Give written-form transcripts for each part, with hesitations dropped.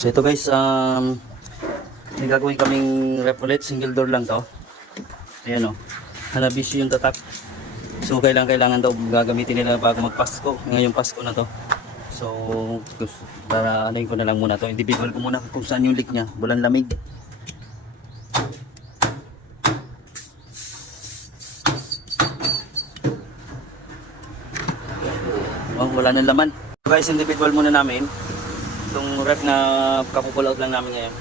So ito guys, may gagawin kaming ref ulit, single door lang to. Ayan o, Hanabishi yung tatak. So kailangan daw gagamitin nila bago magpasko, ngayong Pasko na to. So para anayin ko na lang muna to, individual ko muna kung saan yung leak nya, bulan lamig. Oh, wala nang laman. So guys, individual muna namin itong ref na kapupull out lang namin ngayon.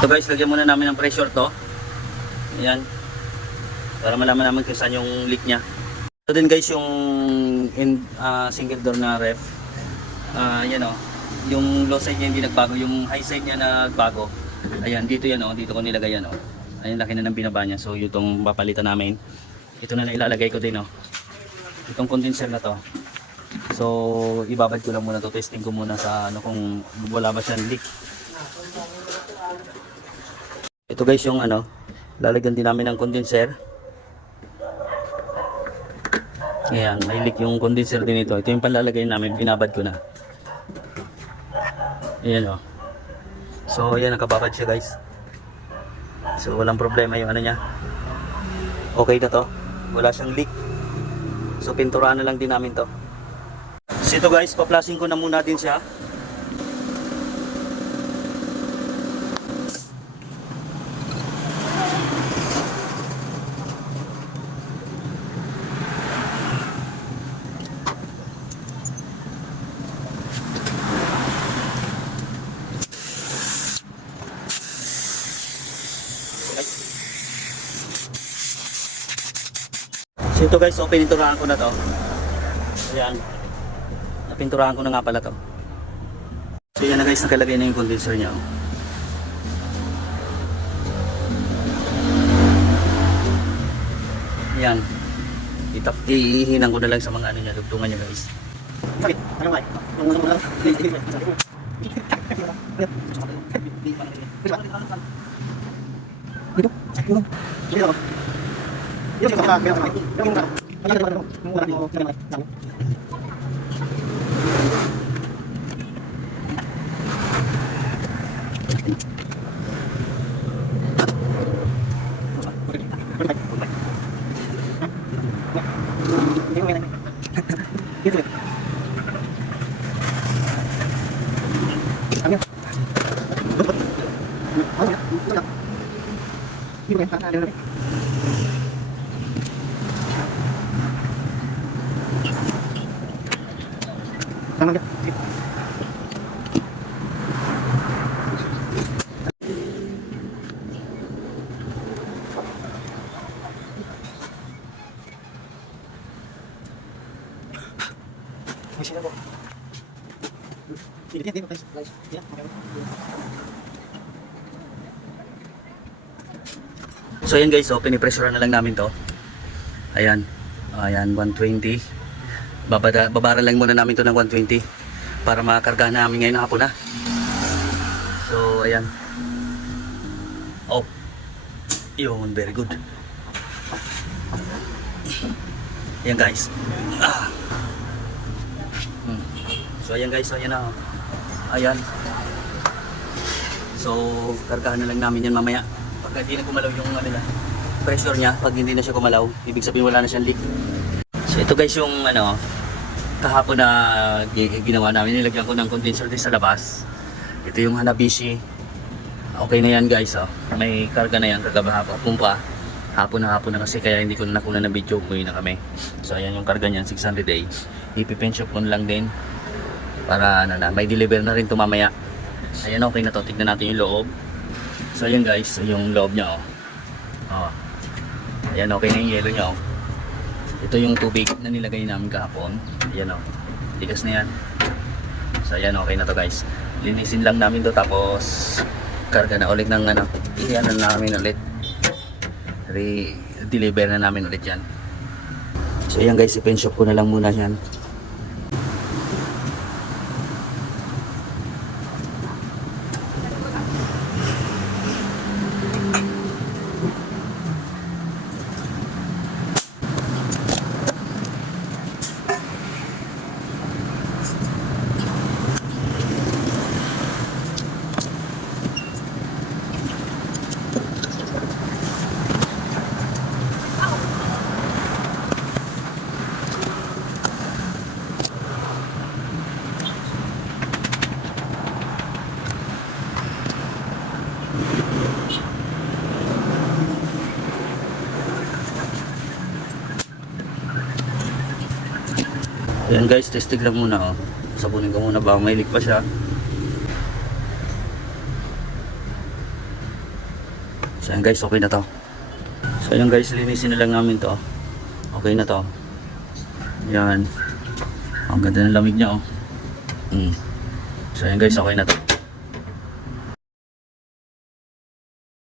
Ito guys, lagyan muna namin ng pressure to. Ayan. Para malaman namin kung saan yung leak nya. Ito din guys yung single door na ref. Yan o. Yung low side niya hindi nagbago. Yung high side niya nagbago. Ayan, dito yan o. Dito ko nilagay yan o. Ayan, laki na ng binaba niya. So itong papalitan namin. Ito na lang ilalagay ko din o. Itong condenser na to. So ibabad ko lang muna to. Testing ko muna sa ano kung wala ba siyang leak. Ito guys yung lalagyan din namin ng condenser. Ayan, may leak yung condenser din ito. Ito yung panlalagay namin, binabad ko na. Ayan o. So ayan, nakababad siya guys. So walang problema yung niya. Okay na to. Wala siyang leak. So pinturahan na lang din namin to. So ito guys, pa-flashing ko na muna din siya. So ito guys, so pininturahan ko na to. Ayan. Napinturahan ko na nga pala to. So yan na guys, nakalagay na yung condenser niya. Ayan. Ihihinan ko na lang sa mga niya, dugtungan niya guys. Bakit? Ano ba? Dito? Yung sa kaya yung Tama ka. Masih ada. Ini dia guys. Ya. So ayan guys, so pinipressure na lang namin to. Ayan. Ayan 120. Babara lang muna namin to ng 120 para makakargahan namin ngayon hapon na. So ayan. Oh. Yun, very good. Ayan guys. So ayan guys, so ayan na. Ayan. So kargahan na lang namin yan mamaya. Pag hindi na gumalaw yung pressure niya, pag hindi na siya gumalaw, ibig sabihin wala na siyang leak. So ito guys yung kahapon na ginawa namin, nilagyan ko ng condenser din sa labas. Ito yung Hanabishi. Okay na yan guys, oh. May karga na yan, karga hapon pa. Hapon na kasi kaya hindi ko na nakuha ng video, umuwi na kami. So ayan yung karga niyan, 600A. Ipipenshop ko lang din para may deliver na rin ito mamaya. Ayan, okay na to, tignan natin yung loob. So ayan guys, yung loob niya oh. Ayan, okay na yung yellow niya oh. Ito yung tubig na nilagay namin kahapon. Ayan o, ligas na yan. So ayan, okay na to guys. Linisin lang namin to, tapos karga na ulit ng ano, i-ano na namin ulit. Deliver na namin ulit yan. So yan guys, i-pen shop ko na lang muna yan. Ayan guys, testing lang muna oh. Sabunin ko muna ba may leak pa siya. So ayan guys, okay na to. So ayan guys, linisin na lang namin to. Okay na to. Ayan. Ang ganda ng lamig niya oh. So ayan guys, okay na to.